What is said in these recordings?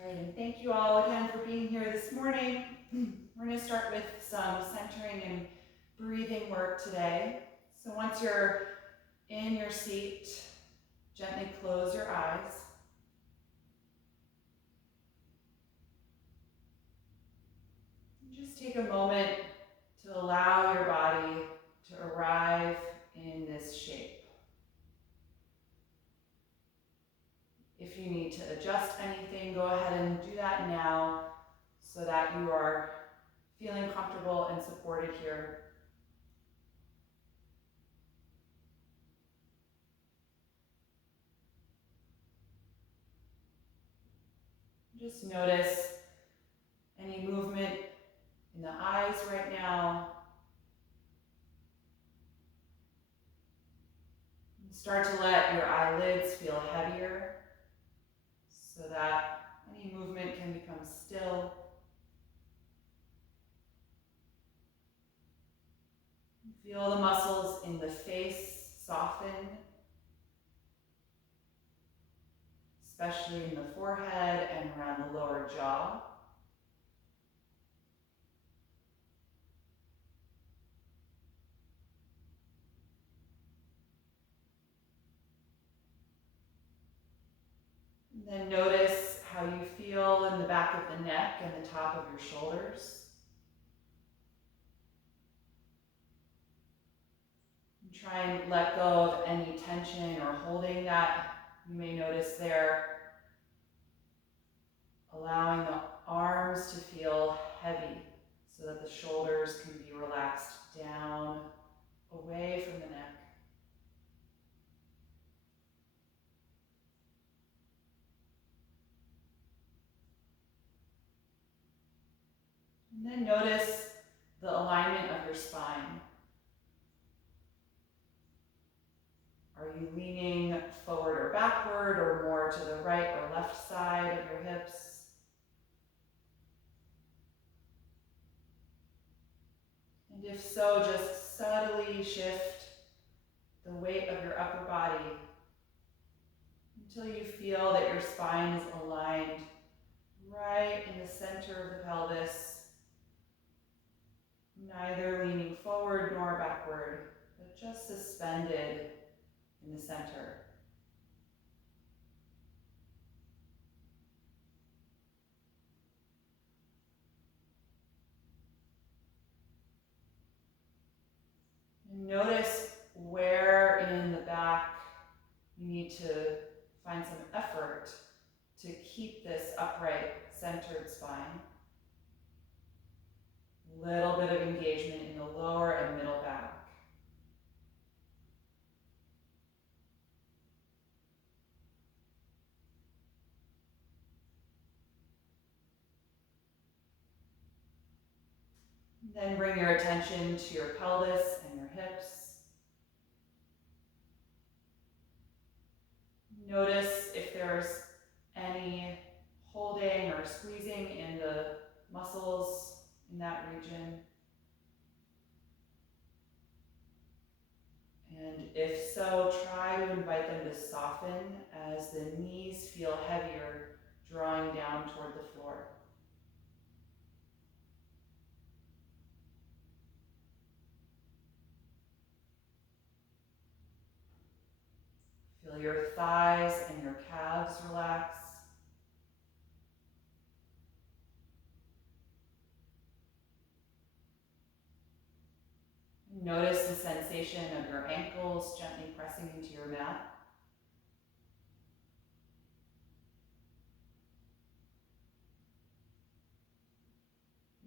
All right, and thank you all again for being here this morning. We're going to start with some centering and breathing work today. So once you're in your seat, gently close your eyes. Just take a moment to allow your body to arrive in this shape. If you need to adjust anything, go ahead and do that now so that you are feeling comfortable and supported here. Just notice any movement in the eyes right now. Start to let your eyelids feel heavier so that any movement can become still. Feel the muscles in the face soften, especially in the forehead and around the lower jaw. And then notice how you feel in the back of the neck and the top of your shoulders. And try and let go of any tension or holding that you may notice there. Allowing the arms to feel heavy so that the shoulders can be relaxed down, away from the neck. And then notice the alignment of your spine. Are you leaning forward or backward, or more to the right or left side of your hips? And if so, just subtly shift the weight of your upper body until you feel that your spine is aligned right in the center of the pelvis, neither leaning forward nor backward, but just suspended in the center. And notice where in the back you need to find some effort to keep this upright, centered spine. A little bit of engagement in the lower and middle back. Then bring your attention to your pelvis and your hips. Notice if there's any holding or squeezing in the muscles in that region. And if so, try to invite them to soften as the knees feel heavier, drawing down toward the floor. Feel your thighs and your calves relax. Notice the sensation of your ankles gently pressing into your mat.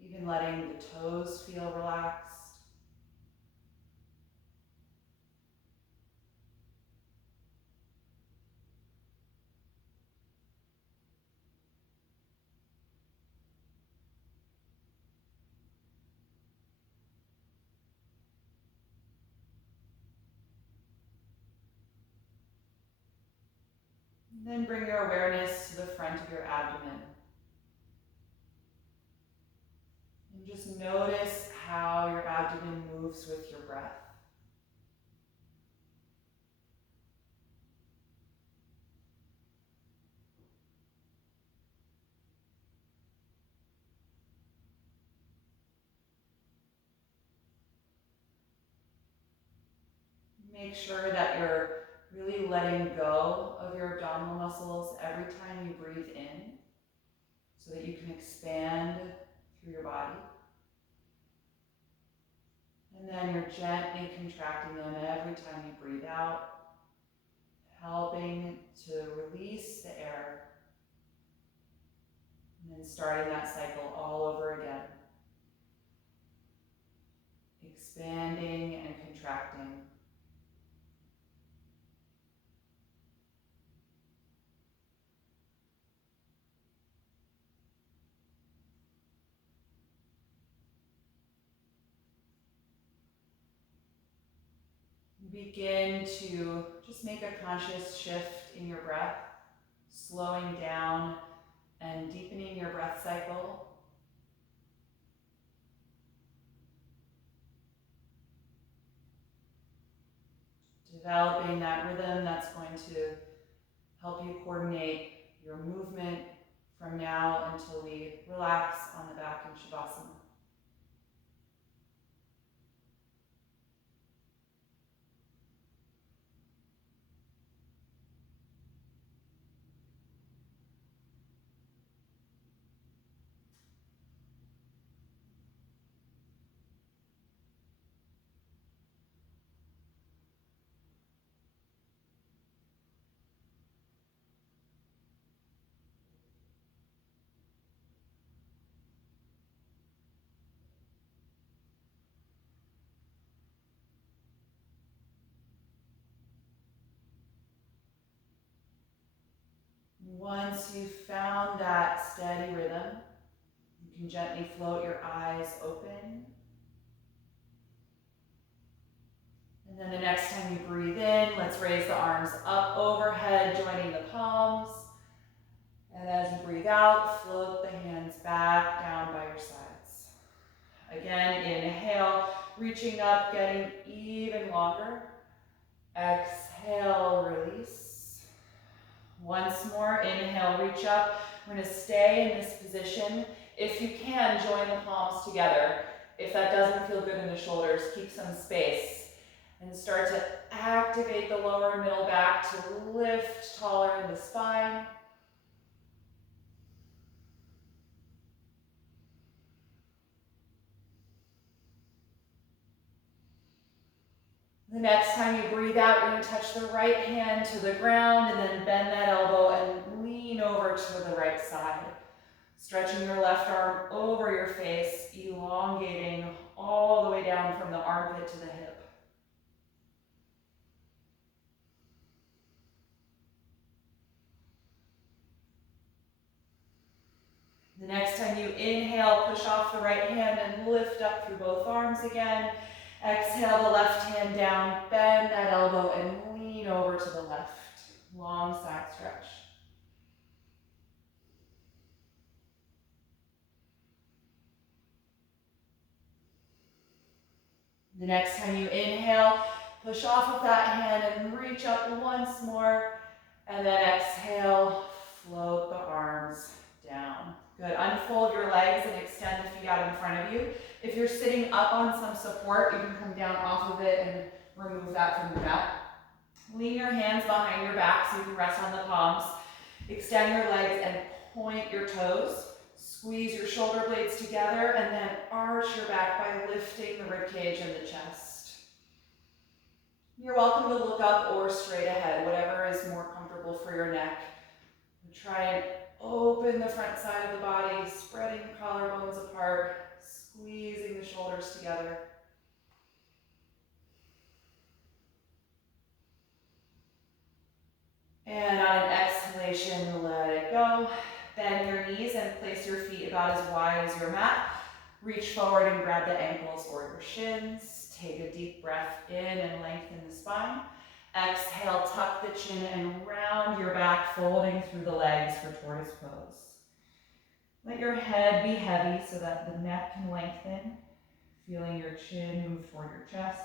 Even letting the toes feel relaxed. And then bring your awareness to the front of your abdomen. And just notice how your abdomen moves with your breath. Make sure that you're really letting go of your abdominal muscles every time you breathe in so that you can expand through your body. And then you're gently contracting them every time you breathe out, helping to release the air, and then starting that cycle all over again. Expanding and contracting. Begin to just make a conscious shift in your breath, slowing down and deepening your breath cycle. Developing that rhythm that's going to help you coordinate your movement from now until we relax on the back in Shavasana. Once you've found that steady rhythm, you can gently float your eyes open. And then the next time you breathe in, let's raise the arms up overhead, joining the palms. And as you breathe out, float the hands back down by your sides. Again, inhale, reaching up, getting even longer. Exhale, release. Once more, inhale, reach up. We're going to stay in this position. If you can, join the palms together. If that doesn't feel good in the shoulders, keep some space. And start to activate the lower and middle back to lift taller in the spine. The next time you breathe out, you're going to touch the right hand to the ground and then bend that elbow and lean over to the right side. Stretching your left arm over your face, elongating all the way down from the armpit to the hip. The next time you inhale, push off the right hand and lift up through both arms again. Exhale the left hand down, bend that elbow and lean over to the left. Long side stretch. The next time you inhale, push off of that hand and reach up once more. And then exhale, float the arms down. Good. Unfold your legs and extend the feet out in front of you. If you're sitting up on some support, you can come down off of it and remove that from the mat. Lean your hands behind your back so you can rest on the palms. Extend your legs and point your toes. Squeeze your shoulder blades together and then arch your back by lifting the ribcage and the chest. You're welcome to look up or straight ahead, whatever is more comfortable for your neck. Try and open the front side of the body, spreading the collarbones apart, squeezing the shoulders together. And on an exhalation, let it go. Bend your knees and place your feet about as wide as your mat. Reach forward and grab the ankles or your shins. Take a deep breath in and lengthen the spine. Exhale, tuck the chin and round your back, folding through the legs for Tortoise Pose. Let your head be heavy so that the neck can lengthen, feeling your chin move toward your chest.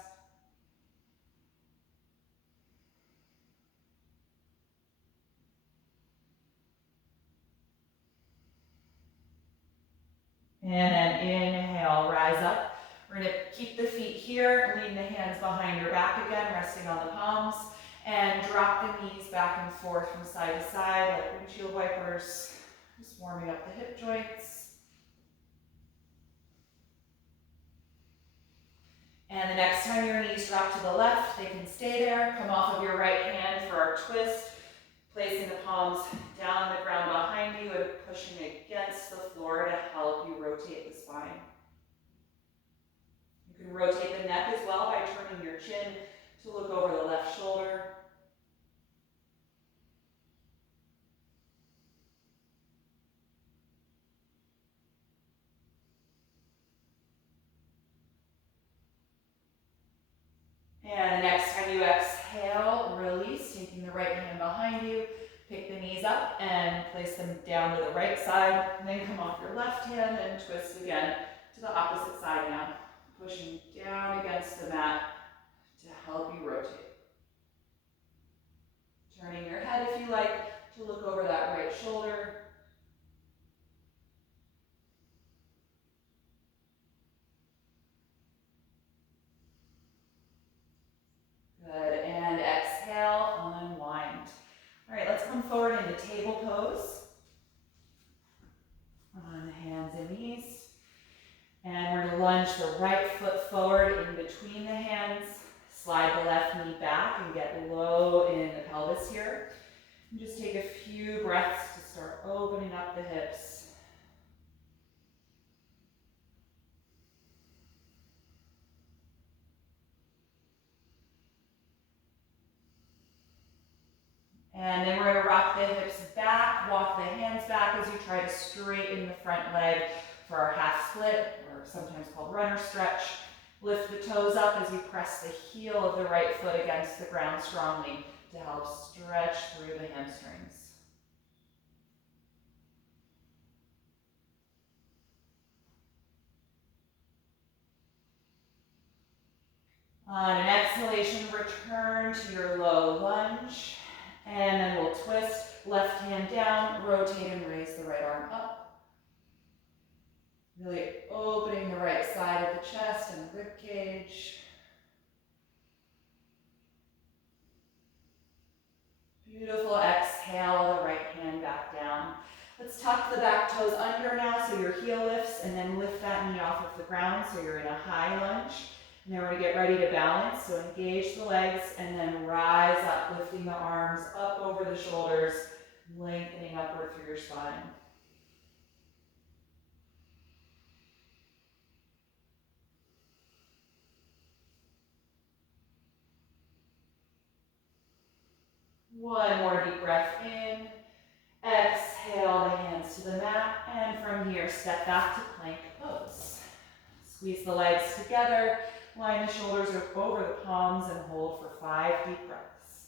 And then inhale, rise up. We're going to keep the feet here, lean the hands behind your back again, resting on the palms, and drop the knees back and forth from side to side like windshield wipers, just warming up the hip joints. And the next time your knees drop to the left, they can stay there. Come off of your right hand for our twist, placing the palms down on the ground behind you and pushing against the floor to help you rotate the spine. You can rotate the neck as well by turning your chin to look over the left shoulder. And the next time you exhale, release, taking the right hand behind you. Pick the knees up and place them down to the right side. And then come off your left hand and twist again to the opposite side now. Pushing down against the mat to help you rotate. Turning your head if you like to look over that right shoulder. Good, and exhale, unwind. All right, let's come forward into table pose. On the hands and knees. And we're gonna lunge the right foot forward in between the hands. Slide the left knee back and get low in the pelvis here. And just take a few breaths to start opening up the hips. And then we're going to rock the hips back, walk the hands back as you try to straighten the front leg for our half split, or sometimes called runner stretch. Lift the toes up as you press the heel of the right foot against the ground strongly to help stretch through the hamstrings. On an exhalation, return to your low lunge. And then we'll twist, left hand down, rotate and raise the right arm up. Really opening the right side of the chest and the rib cage. Beautiful, exhale the right hand back down. Let's tuck the back toes under now so your heel lifts, and then lift that knee off of the ground so you're in a high lunge. And then we're going to get ready to balance, so engage the legs and then rise up, lifting the arms up over the shoulders, lengthening upward through your spine. One more deep breath in. Exhale the hands to the mat, and from here step back to plank pose. Squeeze the legs together. Line the shoulders over the palms and hold for 5 deep breaths.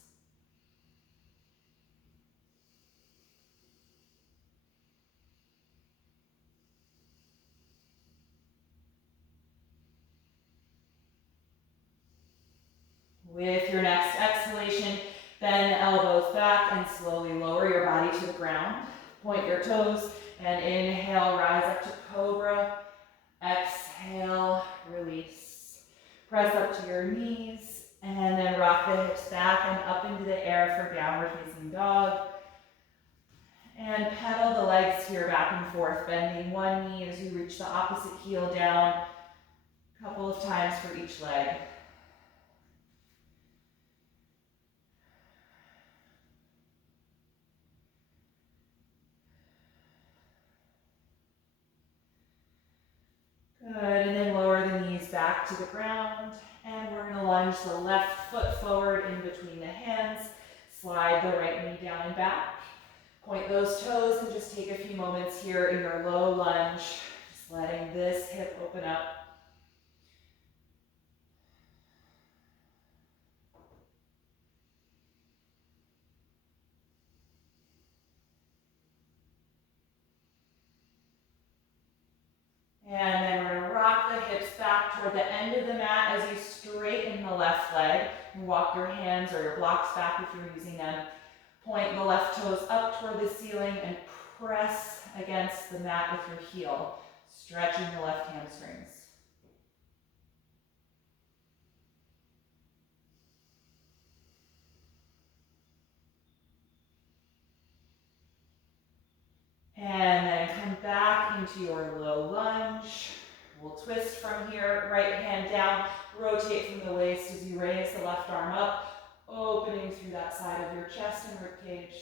With your next exhalation, bend the elbows back and slowly lower your body to the ground. Point your toes and inhale, rise up to cobra. Exhale, release. Press up to your knees, and then rock the hips back and up into the air for downward facing dog. And pedal the legs here back and forth, bending one knee as you reach the opposite heel down, a couple of times for each leg. Good, and then lower the knees back to the ground. And we're going to lunge the left foot forward in between the hands. Slide the right knee down and back. Point those toes and just take a few moments here in your low lunge. Just letting this hip open up. And then we're going to rock the hips back toward the end of the mat as you straighten the left leg. And walk your hands or your blocks back if you're using them. Point the left toes up toward the ceiling and press against the mat with your heel, stretching the left hamstrings. into your low lunge. We'll twist from here, right hand down, rotate from the waist as you raise the left arm up, opening through that side of your chest and rib cage.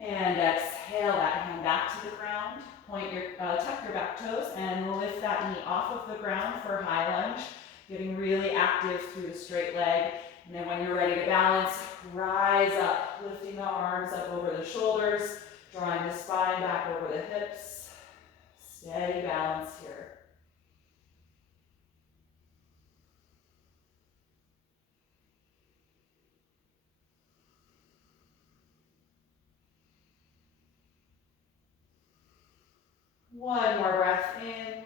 And exhale that hand back to the ground. Tuck your back toes and lift that knee off of the ground for high lunge. Getting really active through the straight leg. And then when you're ready to balance, rise up, lifting the arms up over the shoulders, drawing the spine back over the hips. Steady balance here. One more breath in.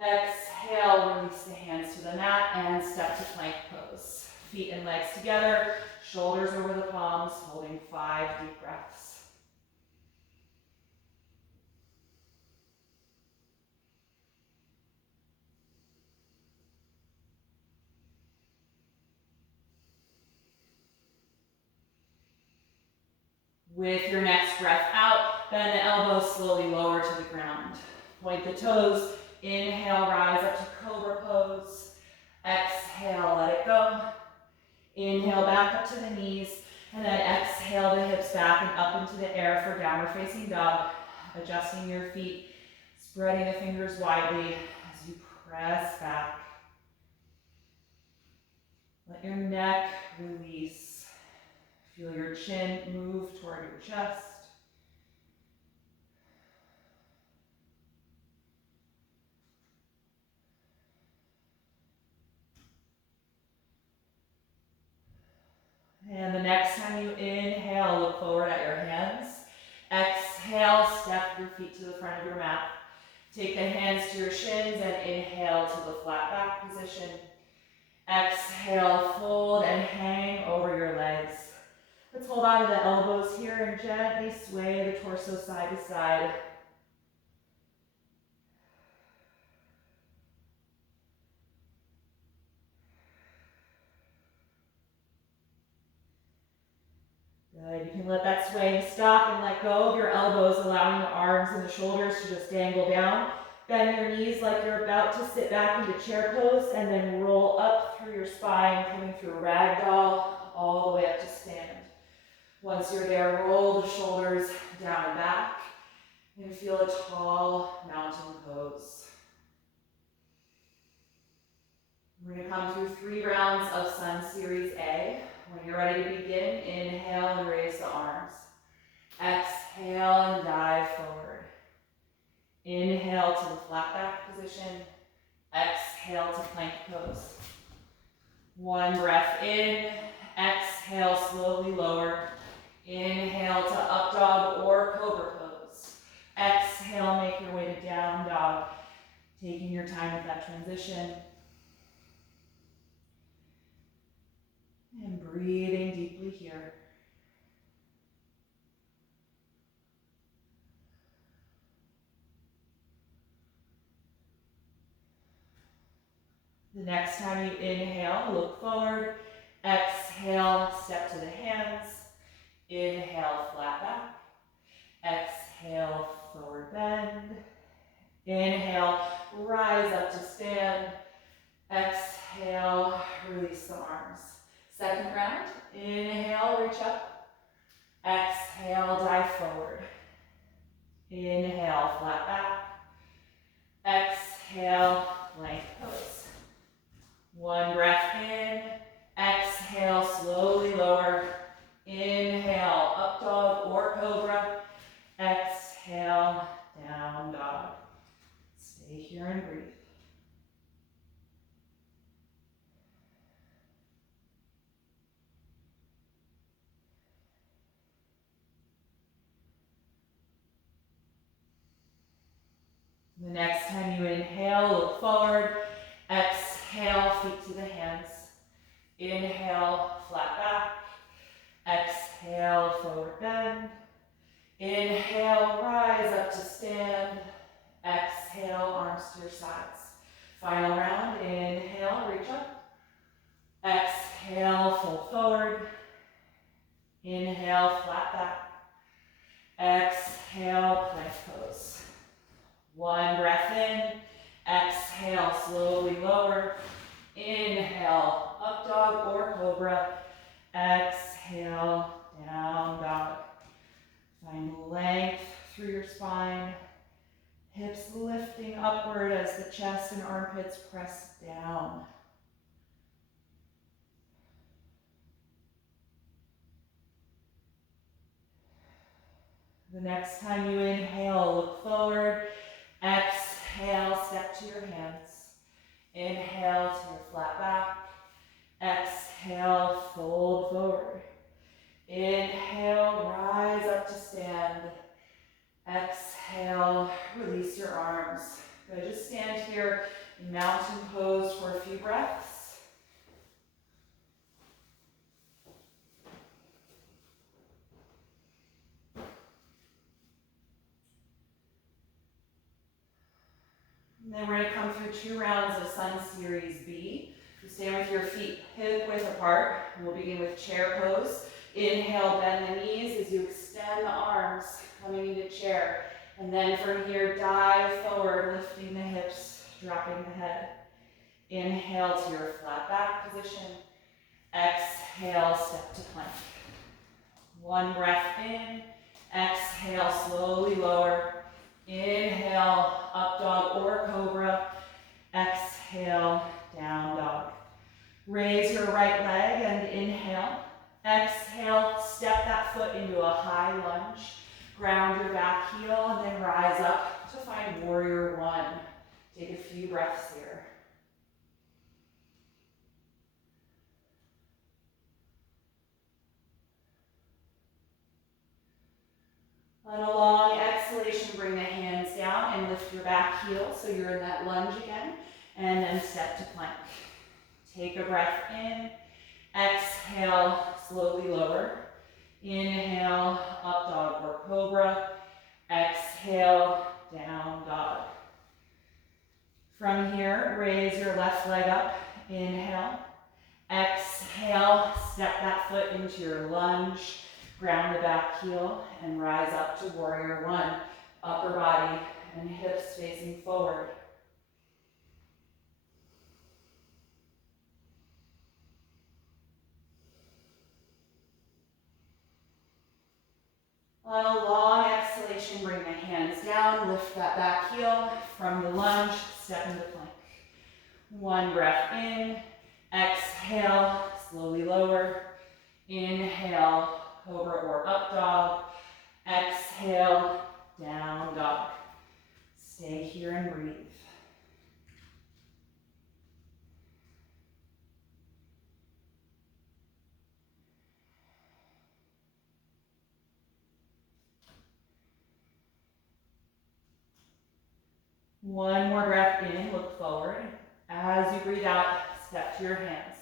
Exhale, release the hands to the mat and step to plank pose. Feet and legs together, shoulders over the palms, holding 5 deep breaths. With your next breath out, bend the elbows slowly lower to the ground. Point the toes. Inhale, rise up to Cobra Pose. Exhale, let it go. Inhale, back up to the knees. And then exhale the hips back and up into the air for downward facing dog. Adjusting your feet, spreading the fingers widely as you press back. Let your neck release. Feel your chin move toward your chest. And the next time you inhale, look forward at your hands. Exhale, step your feet to the front of your mat. Take the hands to your shins and inhale to the flat back position. Exhale, fold and hang over your legs. Let's hold on to the elbows here and gently sway the torso side to side. Good. You can let that swaying stop and let go of your elbows, allowing the arms and the shoulders to just dangle down. Bend your knees like you're about to sit back into chair pose and then roll up through your spine, coming through ragdoll all the way up to stand. Once you're there, roll the shoulders down and back and feel a tall mountain pose. We're going to come through 3 rounds of Sun Series A. When you're ready to begin, inhale and raise the arms. Exhale and dive forward. Inhale to the flat back position. Exhale to plank pose. 1 breath in. Exhale, slowly lower. Inhale to up dog or Cobra Pose. Exhale, make your way to down dog. Taking your time with that transition. And breathing deeply here. The next time you inhale, look forward. Exhale, step to the hands. Inhale, flat back. Exhale, forward bend. Inhale, rise up to stand. Exhale, release the arms. Second round, inhale, reach up. Exhale, dive forward. Inhale, flat back. Exhale, plank pose. 1 breath in. Exhale, slowly lower. Inhale, up dog or cobra. Exhale, down dog. Stay here and breathe. The next time you inhale, look forward. Exhale, feet to the hands. Inhale, flat back. Exhale, forward bend. Inhale, rise up to stand. Exhale, arms to your sides. Final round, inhale, reach up. Exhale, fold forward. Inhale, flat back. Exhale, plank pose. One breath in. Exhale, slowly lower. Inhale, up dog or cobra. Exhale, down dog. Find length through your spine. Hips lifting upward as the chest and armpits press down. The next time you inhale, look forward. Exhale, step to your hands. Inhale to your flat back. Exhale, fold forward. Inhale, rise up to stand. Exhale, release your arms. Good, just stand here in mountain pose for a few breaths. And then we're going to come through 2 rounds of Sun Series B. You stand with your feet hip width apart. And we'll begin with chair pose. Inhale, bend the knees as you extend the arms, coming into chair. And then from here, dive forward, lifting the hips, dropping the head. Inhale to your flat back position. Exhale, step to plank. One breath in. Exhale, slowly lower. Inhale, up dog or cobra. Exhale, down dog. Raise your right leg and inhale. Exhale, step that foot into a high lunge. Ground your back heel and then rise up to find warrior one. Take a few breaths here. On a long exhalation, bring the hands down and lift your back heel so you're in that lunge again. And then step to plank. Take a breath in. Exhale, slowly lower. Inhale, up dog or cobra. Exhale, down dog. From here, raise your left leg up. Inhale. Exhale, step that foot into your lunge. Ground the back heel and rise up to warrior one. Upper body and hips facing forward. On a long exhalation, bring the hands down, lift that back heel. From the lunge, step into plank. One breath in, exhale, slowly lower. Inhale, cobra or up dog. Exhale, down dog. Stay here and breathe. One more breath in, look forward. As you breathe out, step to your hands.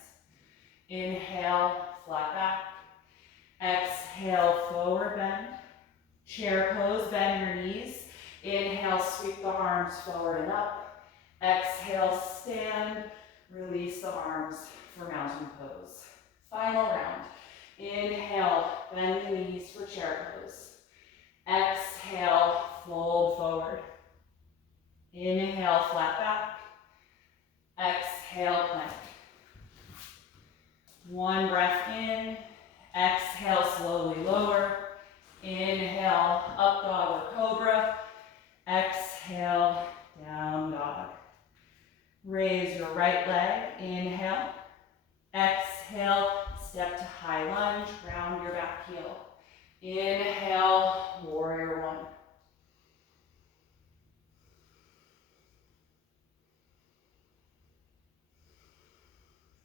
Inhale, flat back. Exhale, forward bend. Chair pose, bend your knees. Inhale, sweep the arms forward and up. Exhale, stand. Release the arms for mountain pose. Final round. Inhale, bend the knees for chair pose. Exhale, fold forward. Inhale, flat back. Exhale, plank. One breath in. Exhale, slowly lower. Inhale, up dog or cobra. Exhale, down dog. Raise your right leg. Inhale. Exhale, step to high lunge. Ground your back heel. Inhale, warrior one.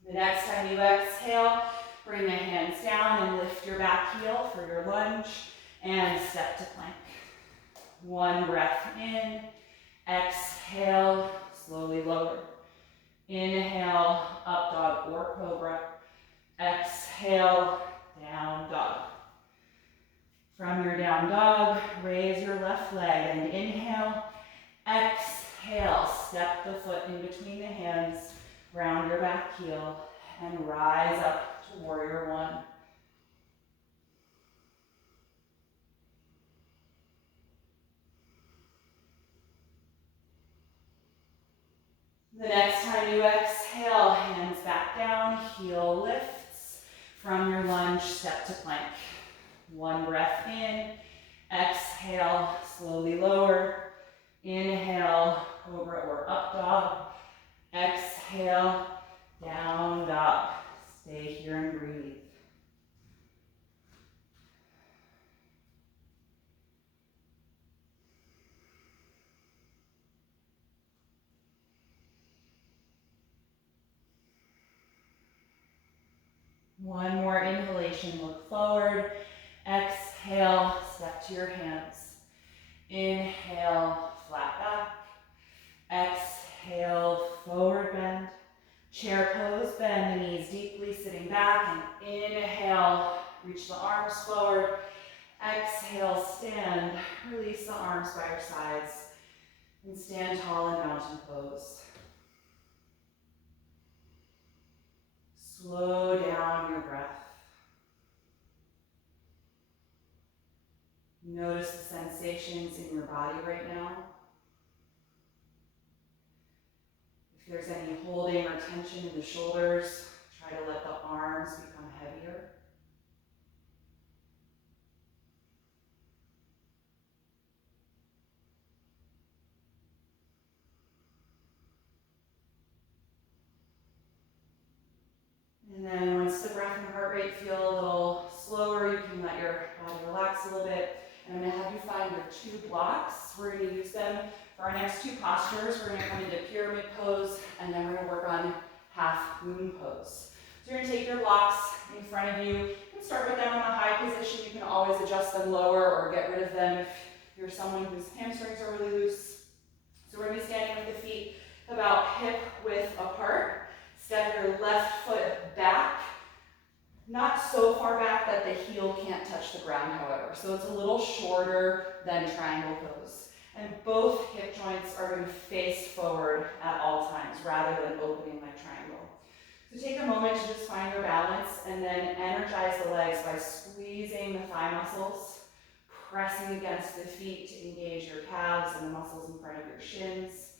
The next time you exhale, bring the hands down and lift your back heel for your lunge and step to plank. One breath in, exhale, slowly lower. Inhale, up dog or cobra. Exhale, down dog. From your down dog, raise your left leg and inhale. Exhale, step the foot in between the hands, round your back heel, and rise up to warrior one. The next time you exhale, hands back down, heel lifts. From your lunge, step to plank. One breath in, exhale, slowly lower. Inhale, cobra or up dog. Exhale, down dog. Stay here and breathe. One more inhalation, look forward. Exhale, step to your hands. Inhale, flat back. Exhale, forward bend. Chair pose, bend the knees deeply, sitting back. And inhale, reach the arms forward. Exhale, stand. Release the arms by your sides. And stand tall in mountain pose. Slow down your breath. Notice the sensations in your body right now. If there's any holding or tension in the shoulders, try to let the arms become heavier. And then once the breath and heart rate feel a little slower, you can let your body relax a little bit. And I'm going to have you find your two blocks. We're going to use them for our next two postures. We're going to come into pyramid pose, and then we're going to work on half moon pose. So you're going to take your blocks in front of you. You can start with them in a high position. You can always adjust them lower or get rid of them if you're someone whose hamstrings are really loose. So we're going to be standing with the feet about hip width apart. Step your left foot back, not so far back that the heel can't touch the ground, however. So it's a little shorter than triangle pose. And both hip joints are going to face forward at all times rather than opening like triangle. So take a moment to just find your balance and then energize the legs by squeezing the thigh muscles, pressing against the feet to engage your calves and the muscles in front of your shins.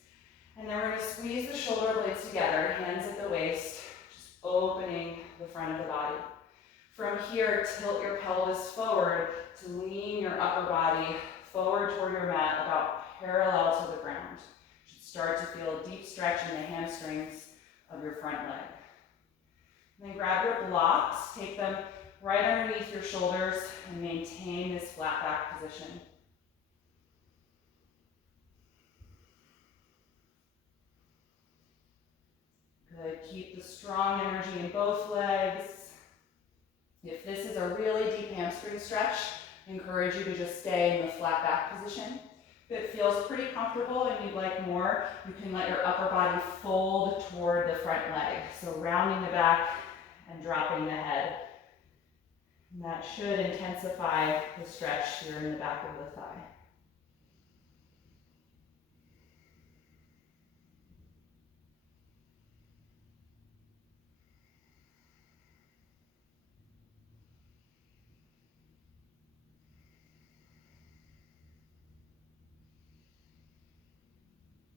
And then we're going to squeeze the shoulder blades together, hands at the waist, just opening the front of the body. From here, tilt your pelvis forward to lean your upper body forward toward your mat, about parallel to the ground. You should start to feel a deep stretch in the hamstrings of your front leg. And then grab your blocks, take them right underneath your shoulders, and maintain this flat back position. Good. Keep the strong energy in both legs. If this is a really deep hamstring stretch, I encourage you to just stay in the flat back position. If it feels pretty comfortable and you'd like more, you can let your upper body fold toward the front leg. So rounding the back and dropping the head. And that should intensify the stretch here in the back of the thigh.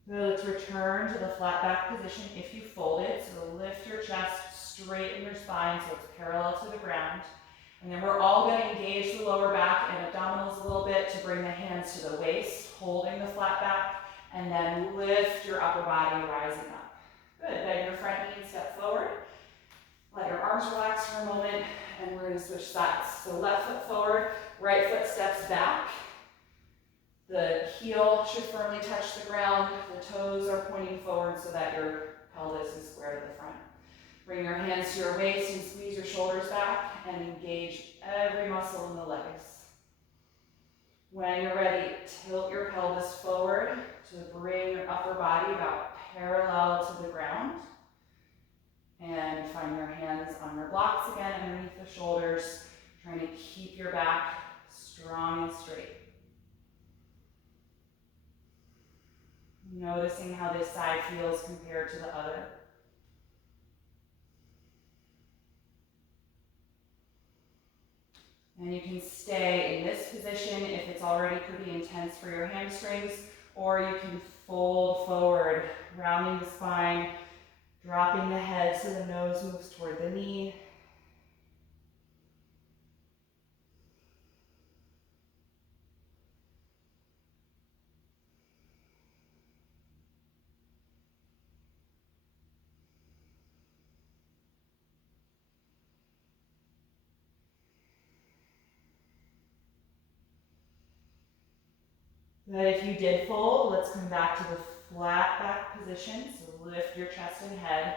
So let's return to the flat back position if you fold it. So lift your chest, straighten your spine so it's parallel to the ground. And then we're all going to engage the lower back and abdominals a little bit to bring the hands to the waist, holding the flat back, and then lift your upper body, rising up. Good. Bend your front knee and step forward. Let your arms relax for a moment, and we're going to switch sides. So left foot forward, right foot steps back. The heel should firmly touch the ground. The toes are pointing forward so that your pelvis is square to the front. Bring your hands to your waist and squeeze your shoulders back and engage every muscle in the legs. When you're ready, tilt your pelvis forward to bring your upper body about parallel to the ground. And find your hands on your blocks again underneath the shoulders, trying to keep your back strong and straight. Noticing how this side feels compared to the other. And you can stay in this position if it's already pretty intense for your hamstrings, or you can fold forward, rounding the spine, dropping the head so the nose moves toward the knee. But if you did fold, let's come back to the flat back position. So lift your chest and head.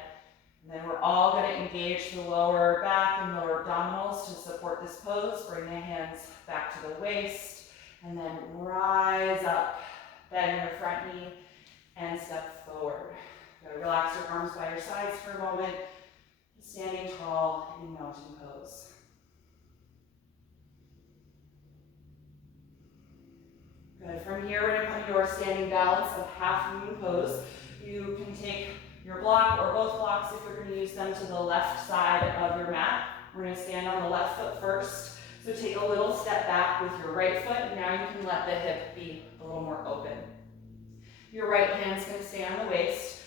And then we're all going to engage the lower back and lower abdominals to support this pose. Bring the hands back to the waist. And then rise up. Bend your front knee and step forward. Relax your arms by your sides for a moment. Standing tall in mountain pose. Good. From here, we're going to come to your standing balance of half moon pose. You can take your block or both blocks if you're going to use them to the left side of your mat. We're going to stand on the left foot first. So take a little step back with your right foot. Now you can let the hip be a little more open. Your right hand's going to stay on the waist.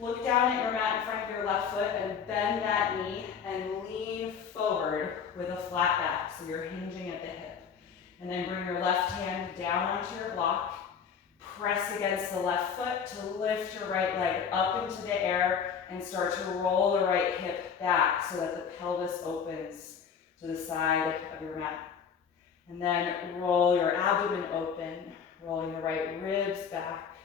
Look down at your mat in front of your left foot and bend that knee and lean forward with a flat back. So you're hinging at the hip. And then bring your left hand down onto your block. Press against the left foot to lift your right leg up into the air and start to roll the right hip back so that the pelvis opens to the side of your mat. And then roll your abdomen open, rolling the right ribs back.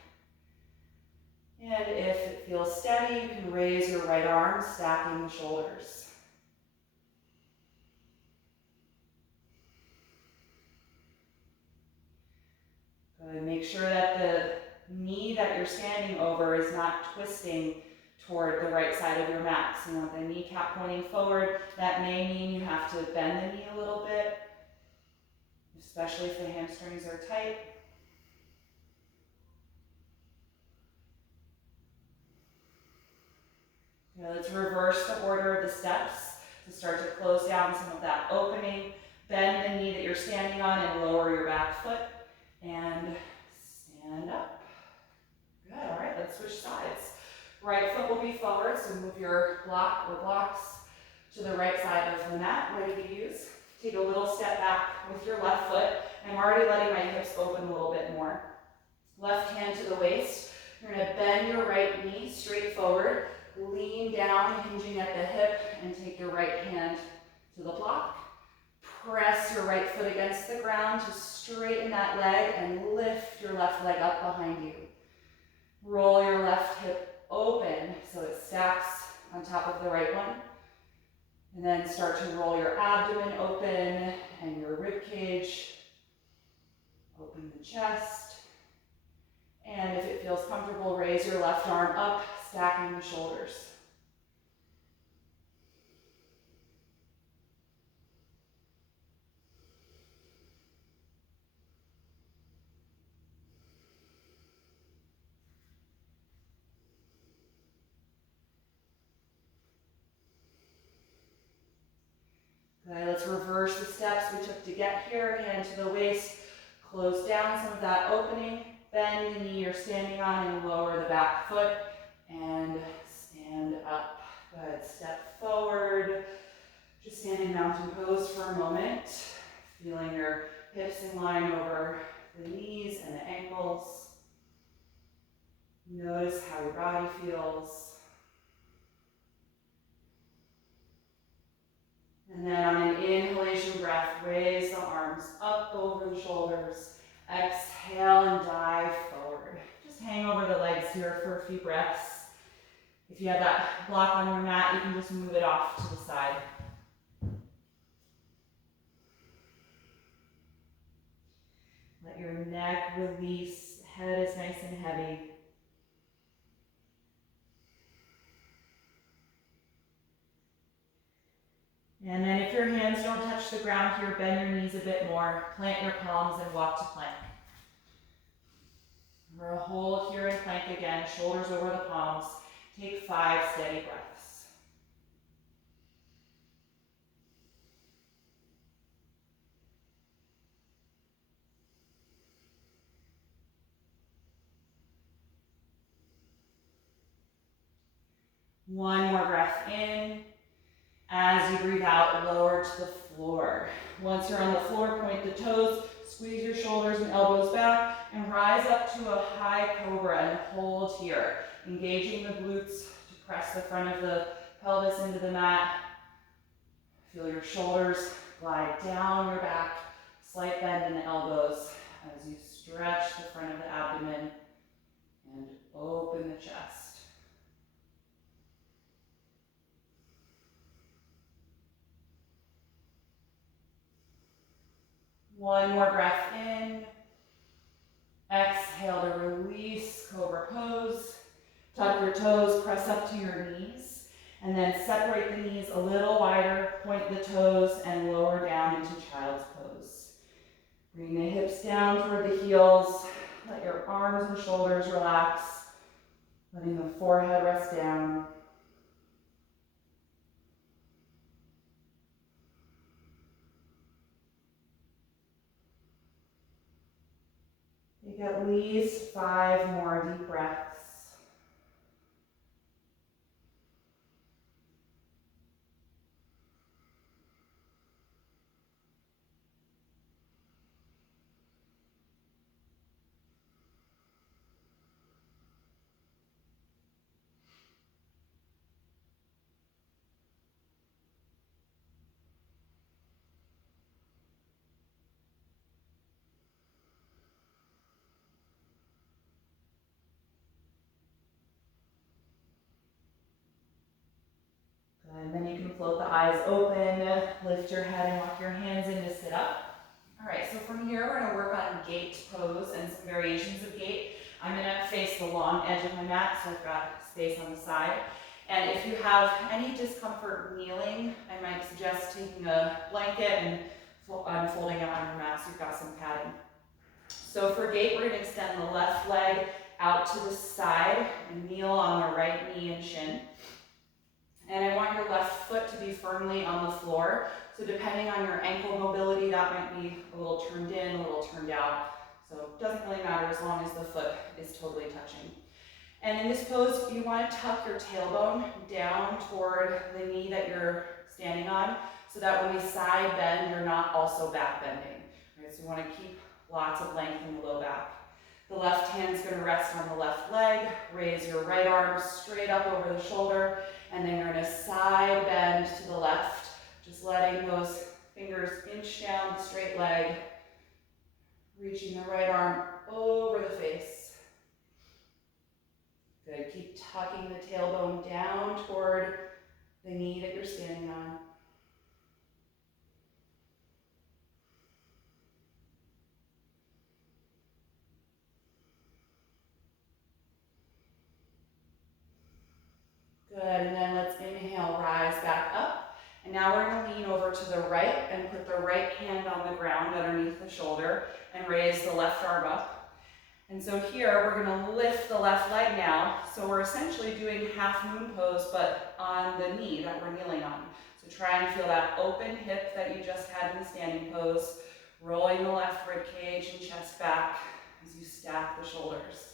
And if it feels steady, you can raise your right arm, stacking the shoulders. Good. Make sure that the knee that you're standing over is not twisting toward the right side of your mat. So you want the kneecap pointing forward. That may mean you have to bend the knee a little bit, especially if the hamstrings are tight. Now let's reverse the order of the steps to start to close down some of that opening. Bend the knee that you're standing on and lower your back foot. And stand up. Good, all right, let's switch sides. Right foot will be forward, so move your block or blocks to the right side of the mat, ready to use. Take a little step back with your left foot. I'm already letting my hips open a little bit more. Left hand to the waist. You're gonna bend your right knee straight forward, lean down, hinging at the hip, and take your right hand to the block. Press your right foot against the ground to straighten that leg and lift your left leg up behind you. Roll your left hip open so it stacks on top of the right one. And then start to roll your abdomen open and your rib cage. Open the chest. And if it feels comfortable, raise your left arm up, stacking the shoulders. Okay, let's reverse the steps we took to get here. Hand to the waist, close down some of that opening, bend the knee you're standing on and lower the back foot, and stand up. Good, step forward. Just stand in mountain pose for a moment, feeling your hips in line over the knees and the ankles. Notice how your body feels. And then on an inhalation breath, raise the arms up over the shoulders. Exhale and dive forward. Just hang over the legs here for a few breaths. If you have that block on your mat, you can just move it off to the side. Let your neck release. Head is nice and heavy. And then if your hands don't touch the ground here, bend your knees a bit more. Plant your palms and walk to plank. For a hold here in plank again, shoulders over the palms. Take 5 steady breaths. One more breath in. As you breathe out, lower to the floor. Once you're on the floor, point the toes, squeeze your shoulders and elbows back, and rise up to a high cobra and hold here. Engaging the glutes to press the front of the pelvis into the mat. Feel your shoulders glide down your back, slight bend in the elbows as you stretch the front of the abdomen and open the chest. One more breath in. Exhale to release Cobra Pose. Tuck your toes, press up to your knees, and then separate the knees a little wider, point the toes, and lower down into Child's Pose. Bring the hips down toward the heels. Let your arms and shoulders relax, letting the forehead rest down. Take at least 5 more deep breaths. And then you can float the eyes open, lift your head and walk your hands in to sit up. All right, so from here we're gonna work on gate pose and some variations of gate. I'm gonna face the long edge of my mat, so I've got space on the side. And if you have any discomfort kneeling, I might suggest taking a blanket and unfolding it on your mat so you've got some padding. So for gate, we're gonna extend the left leg out to the side and kneel on the right knee and shin. And I want your left foot to be firmly on the floor. So depending on your ankle mobility, that might be a little turned in, a little turned out. So it doesn't really matter as long as the foot is totally touching. And in this pose, you want to tuck your tailbone down toward the knee that you're standing on, so that when we side bend, you're not also back bending. Right? So you want to keep lots of length in the low back. The left hand's going to rest on the left leg. Raise your right arm straight up over the shoulder, and then you're going to side bend to the left, just letting those fingers inch down the straight leg, reaching the right arm over the face. Good. Keep tucking the tailbone down toward the knee that you're standing on. Good, and then let's inhale, rise back up. And now we're going to lean over to the right and put the right hand on the ground underneath the shoulder and raise the left arm up. And so here we're going to lift the left leg now. So we're essentially doing half moon pose, but on the knee that we're kneeling on. So try and feel that open hip that you just had in the standing pose, rolling the left rib cage and chest back as you stack the shoulders.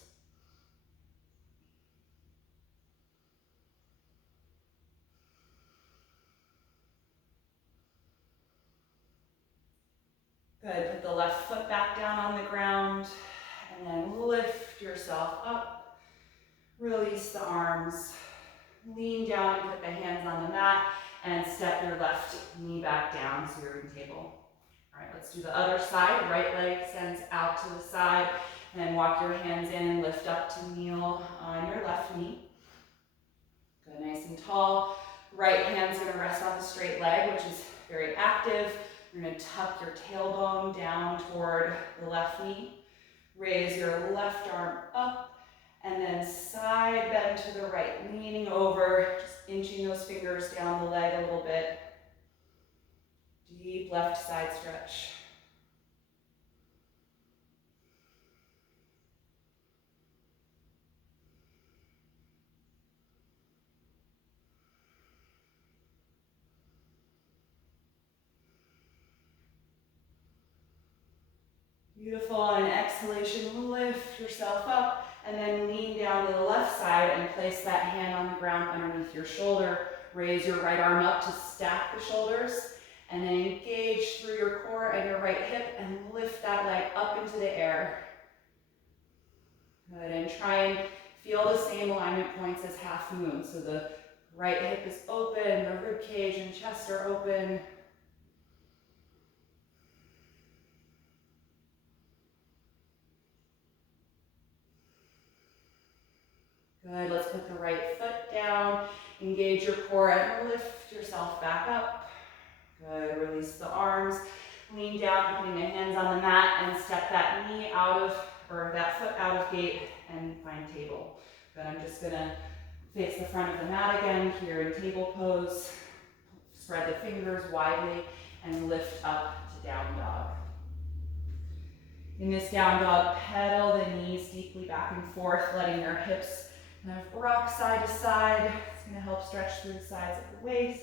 Good, put the left foot back down on the ground and then lift yourself up. Release the arms, lean down and put the hands on the mat and step your left knee back down so you're in table. All right, let's do the other side. Right leg extends out to the side and walk your hands in and lift up to kneel on your left knee. Good, nice and tall. Right hand's gonna rest on the straight leg, which is very active. You're going to tuck your tailbone down toward the left knee. Raise your left arm up and then side bend to the right, leaning over, just inching those fingers down the leg a little bit. Deep left side stretch. Beautiful. On an exhalation, lift yourself up and then lean down to the left side and place that hand on the ground underneath your shoulder. Raise your right arm up to stack the shoulders and then engage through your core and your right hip and lift that leg up into the air. Good, and try and feel the same alignment points as half moon. So the right hip is open, the rib cage and chest are open. Good, let's put the right foot down, engage your core and lift yourself back up. Good, release the arms, lean down, putting the hands on the mat and step that knee out of, or that foot out of gate and find table. Good, I'm just gonna face the front of the mat again here in table pose. Spread the fingers widely and lift up to down dog. In this down dog, pedal the knees deeply back and forth, letting your hips kind of rock side to side. It's going to help stretch through the sides of the waist.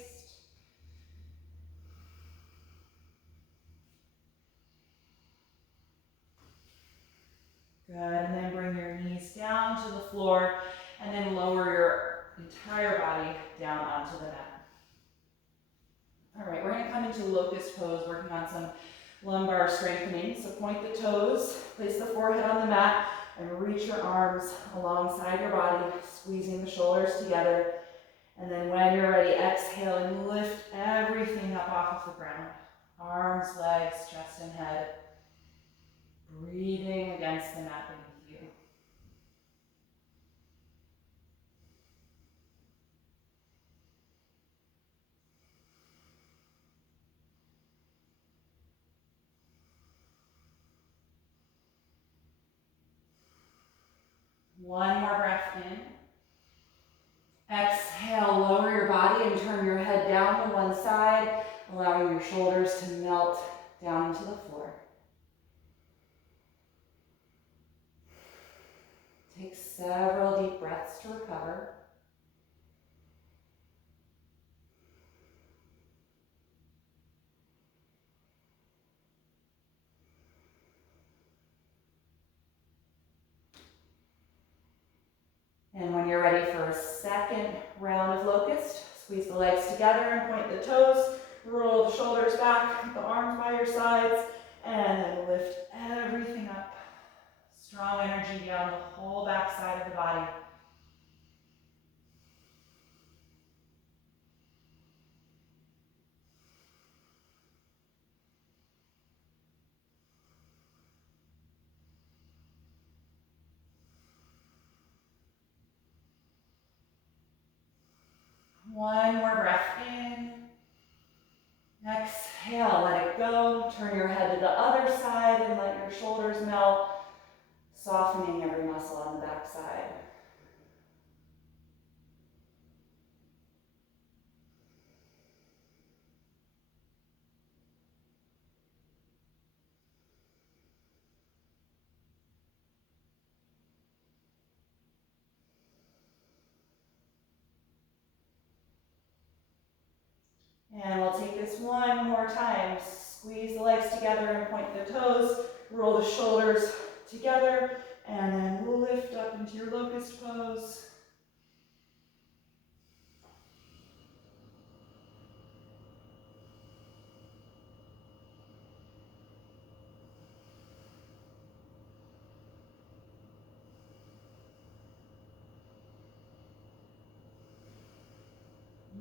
Good, and then bring your knees down to the floor and then lower your entire body down onto the mat. All right, we're going to come into Locust Pose, working on some lumbar strengthening. So point the toes, place the forehead on the mat, and reach your arms alongside your body, squeezing the shoulders together. And then when you're ready, exhale and lift everything up off of the ground. Arms, legs, chest, and head. Breathing against the mat beneath you. One more breath in. Exhale, lower your body and turn your head down to one side, allowing your shoulders to melt down to the floor. Take several deep breaths to recover. And when you're ready for a second round of locust, squeeze the legs together and point the toes, roll the shoulders back, keep the arms by your sides, and then lift everything up. Strong energy down the whole back side of the body. One more breath in. Exhale, let it go. Turn your head to the other side and let your shoulders melt, softening every muscle on the back side. And we'll take this one more time. Squeeze the legs together and point the toes. Roll the shoulders together and then lift up into your locust pose.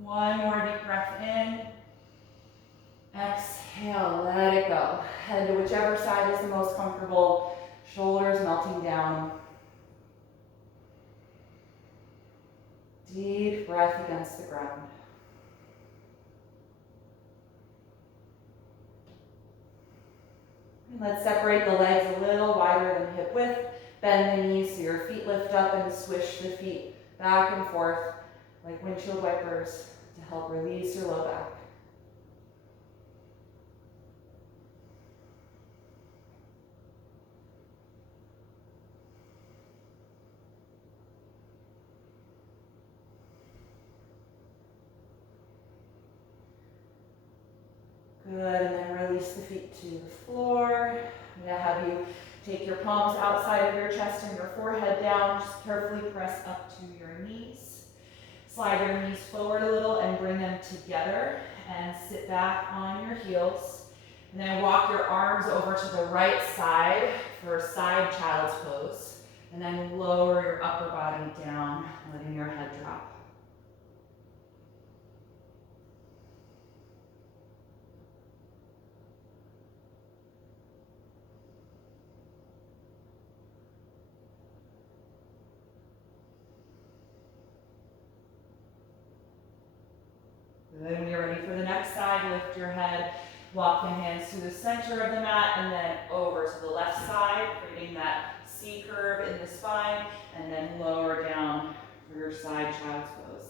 One more deep breath in. Exhale, let it go. Head to whichever side is the most comfortable. Shoulders melting down. Deep breath against the ground. And let's separate the legs a little wider than hip width. Bend the knees so your feet lift up and swish the feet back and forth like windshield wipers to help release your low back. Good, and then release the feet to the floor. I'm going to have you take your palms outside of your chest and your forehead down. Just carefully press up to your knees. Slide your knees forward a little and bring them together and sit back on your heels. And then walk your arms over to the right side for side child's pose. And then lower your upper body down, letting your head drop. Good. When you're ready for the next side, lift your head, walk the hands to the center of the mat, and then over to the left side, creating that C curve in the spine, and then lower down for your side child's pose.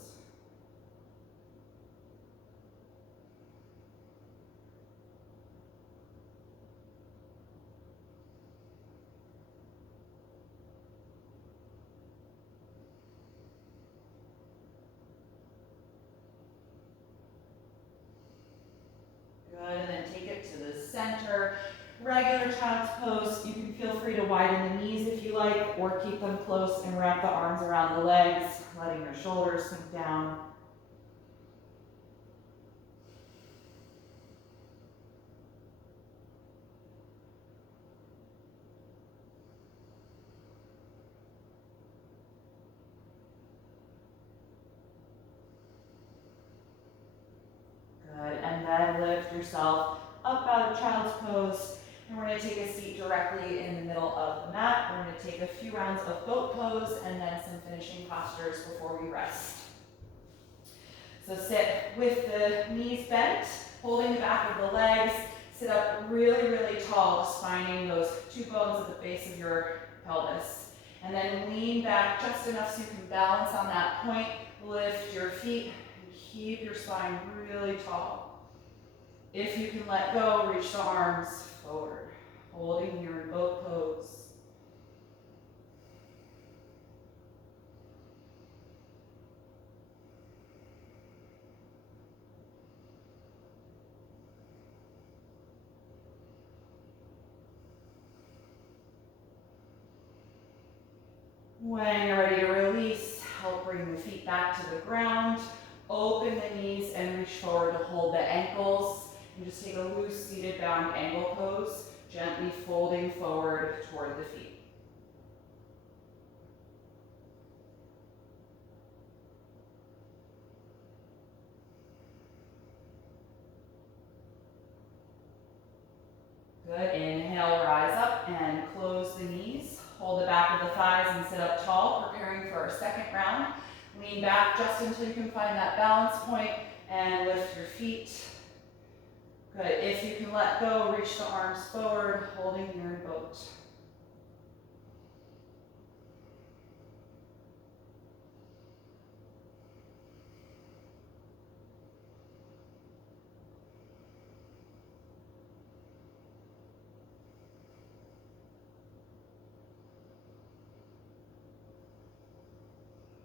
Good, and then take it to the center. Regular child's pose, you can feel free to widen the knees if you like, or keep them close and wrap the arms around the legs, letting your shoulders sink down. Good, and then lift yourself up out of child's pose. And we're going to take a seat directly in the middle of the mat. We're going to take a few rounds of boat pose and then some finishing postures before we rest. So sit with the knees bent, holding the back of the legs. Sit up really, really tall, just finding those two bones at the base of your pelvis. And then lean back just enough so you can balance on that point. Lift your feet and keep your spine really tall. If you can let go, reach the arms forward, holding your boat pose. When you're ready to release, help bring the feet back to the ground. Open the knees and reach forward to hold the ankles. And just take a loose seated bound angle pose, gently folding forward toward the feet. Good. Inhale, rise up and close the knees. Hold the back of the thighs and sit up tall, preparing for our second round. Lean back just until you can find that balance point and lift your feet. Good. If you can let go, reach the arms forward, holding your boat.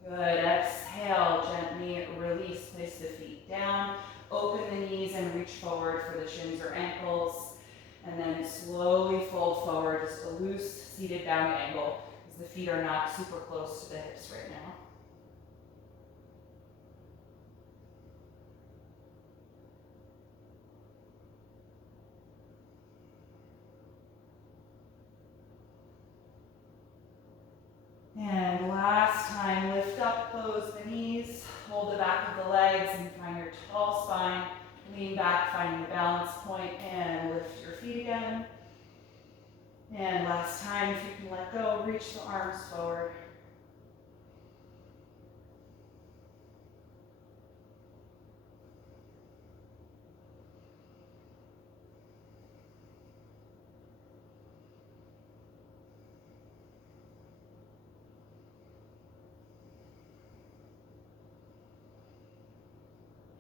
Good. Exhale, gently release, place the feet down. Open the knees and reach forward for the shins or ankles. And then slowly fold forward, just a loose seated down angle, as the feet are not super close to the hips right now. And last time, lift up, close the knees, hold the back of the legs and find your tall spine. Lean back, finding the balance point, and lift your feet again. And last time, if you can let go, reach the arms forward.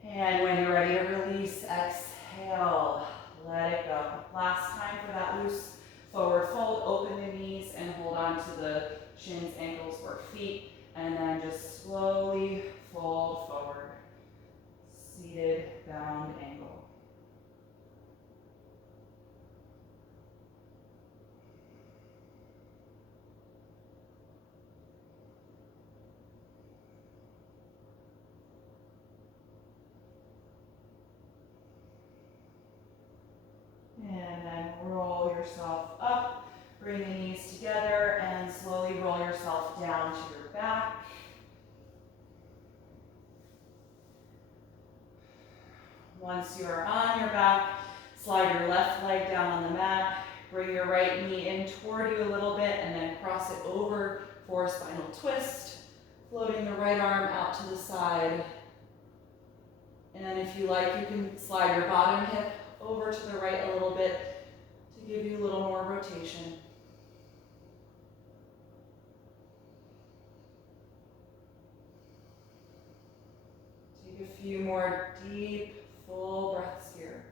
And when you're ready to release, exhale, let it go. Last time for that loose forward fold, open the knees and hold on to the shins, ankles, or feet, and then just slowly fold forward. Seated, bound angle. Once you are on your back, slide your left leg down on the mat. Bring your right knee in toward you a little bit and then cross it over for a spinal twist. Floating the right arm out to the side. And if you like, you can slide your bottom hip over to the right a little bit to give you a little more rotation. Take a few more deep, full breaths here.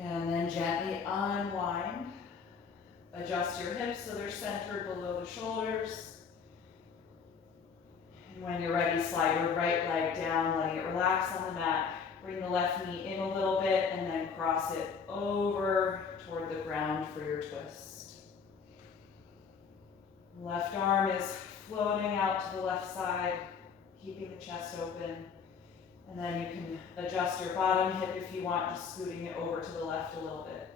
And then gently unwind. Adjust your hips so they're centered below the shoulders. And when you're ready, slide your right leg down, letting it relax on the mat. Bring the left knee in a little bit and then cross it over toward the ground for your twist. Left arm is floating out to the left side, keeping the chest open. And then you can adjust your bottom hip if you want, just scooting it over to the left a little bit.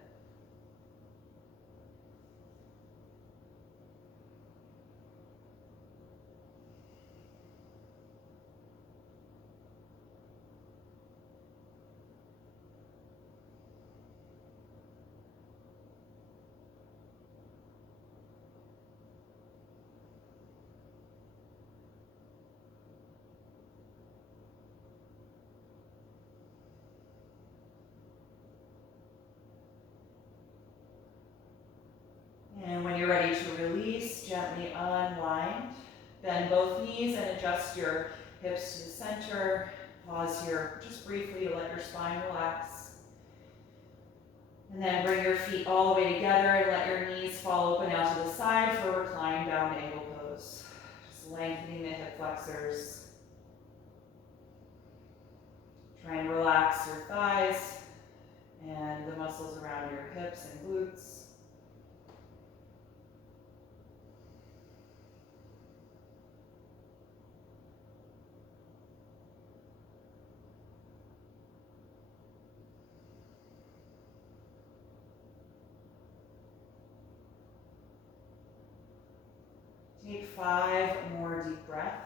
And when you're ready to release, gently unwind. Bend both knees and adjust your hips to the center. Pause here just briefly to let your spine relax. And then bring your feet all the way together and let your knees fall open out to the side for Recline Bound Angle Pose. Just lengthening the hip flexors. Try and relax your thighs and the muscles around your hips and glutes. Take 5 more deep breaths.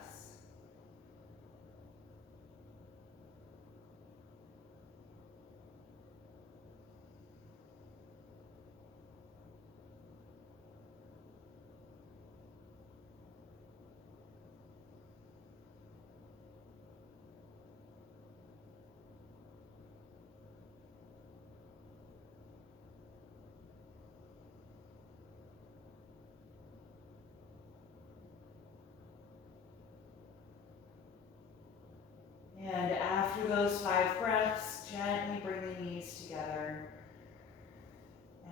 And after those 5 breaths, gently bring the knees together.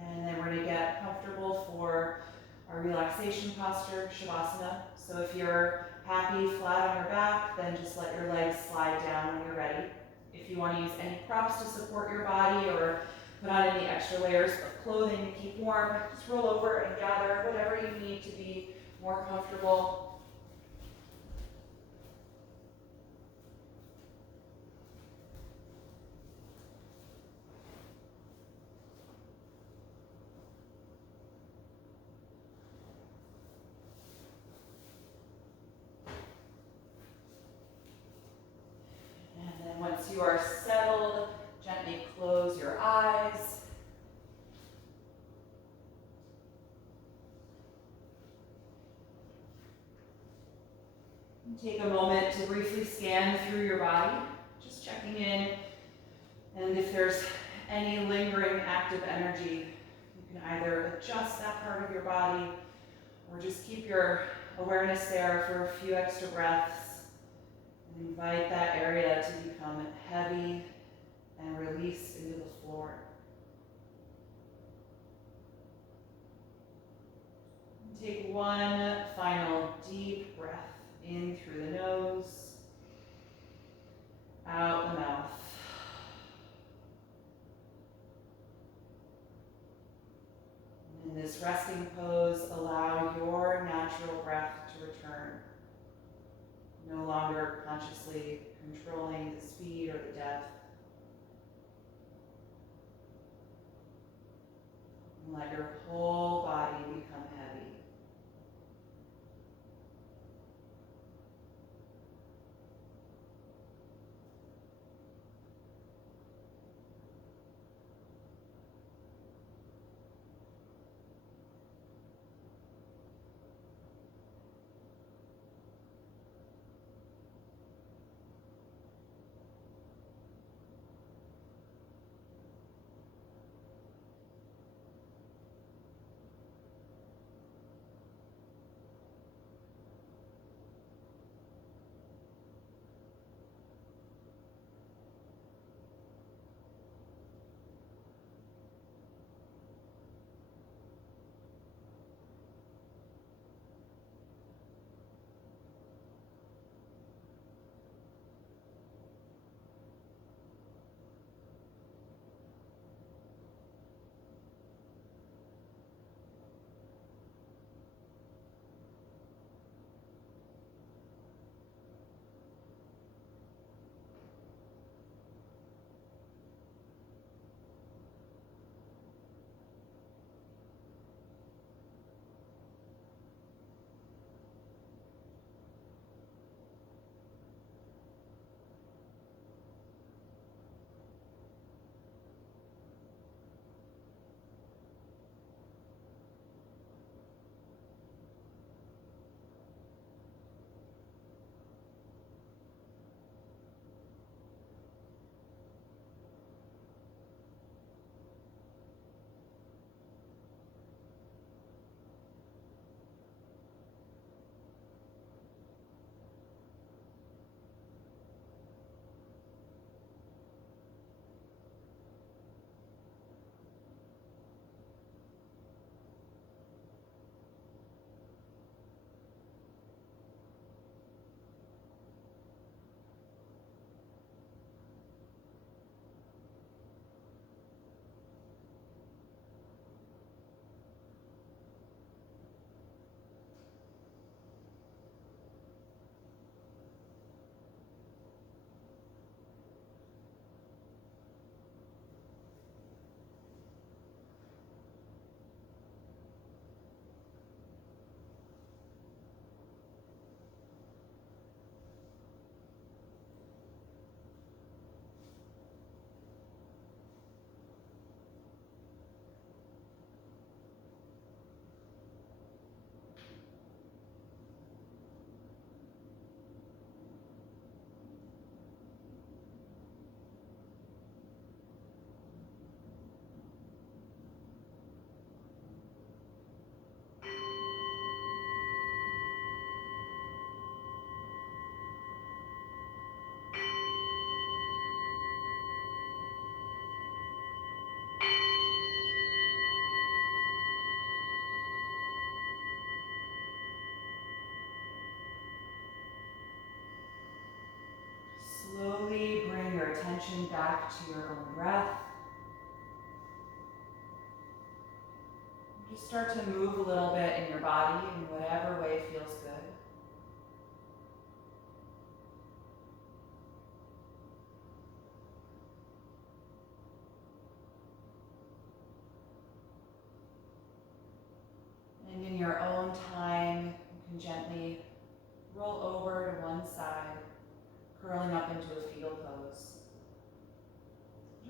And then we're going to get comfortable for our relaxation posture, Shavasana. So if you're happy flat on your back, then just let your legs slide down when you're ready. If you want to use any props to support your body or put on any extra layers of clothing to keep warm, just roll over and gather whatever you need to be more comfortable. Once you are settled, gently close your eyes. And take a moment to briefly scan through your body, just checking in. And if there's any lingering active energy, you can either adjust that part of your body or just keep your awareness there for a few extra breaths. Invite that area to become heavy and release into the floor. And take one final deep breath in through the nose, out the mouth. In this resting pose, allow your natural breath to return. consciously controlling the speed or the depth. And let your whole body become heavy. Slowly bring your attention back to your own breath. Just start to move a little bit in your body in whatever way feels good. And in your own time, you can gently roll over to one side, curling up into a fetal pose.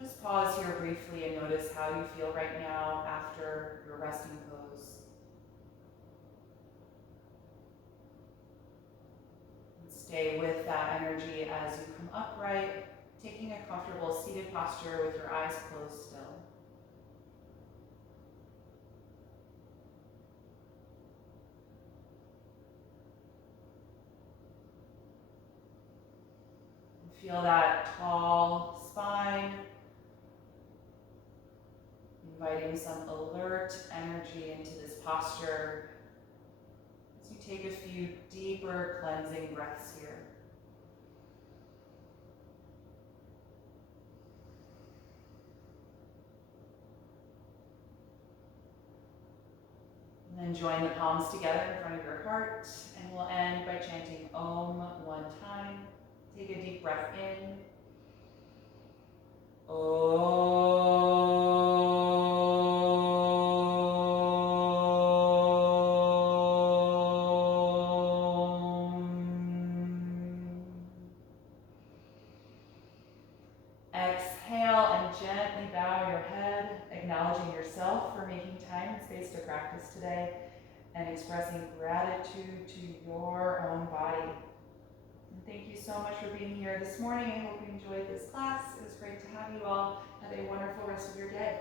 Just pause here briefly and notice how you feel right now after your resting pose. And stay with that energy as you come upright, taking a comfortable seated posture with your eyes closed still. Feel that tall spine, inviting some alert energy into this posture as you take a few deeper cleansing breaths here. And then join the palms together in front of your heart, and we'll end by chanting Om one time. Take a deep breath in. Exhale and gently bow your head, acknowledging yourself for making time and space to practice today and expressing gratitude to your own body. And thank you so much for being here this morning. I hope you enjoyed this class. It was great to have you all. Have a wonderful rest of your day.